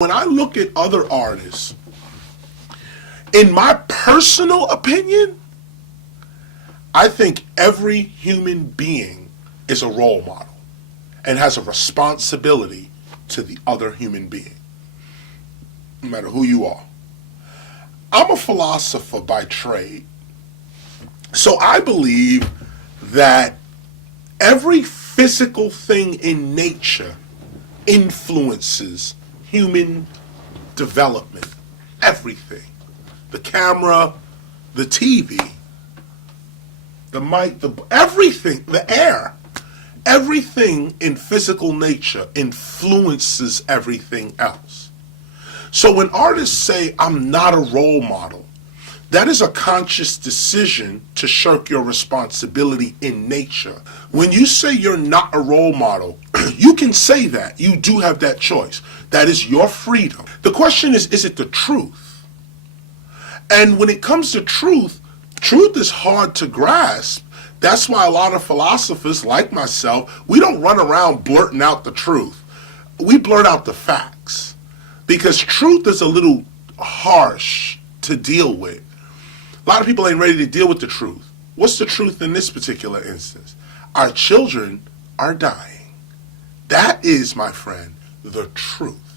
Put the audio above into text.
When I look at other artists, in my personal opinion, I think every human being is a role model and has a responsibility to the other human being, no matter who you are. I'm a philosopher by trade, so I believe that every physical thing in nature influences human development. Everything. The camera, the TV, the mic, everything, the air. Everything in physical nature influences everything else. So when artists say, I'm not a role model, that is a conscious decision to shirk your responsibility in nature. When you say you're not a role model, you can say that. You do have that choice. That is your freedom. The question is it the truth? And when it comes to truth, truth is hard to grasp. That's why a lot of philosophers like myself, we don't run around blurting out the truth. We blurt out the facts. Because truth is a little harsh to deal with. A lot of people ain't ready to deal with the truth. What's the truth in this particular instance? Our children are dying. That is, my friend, the truth.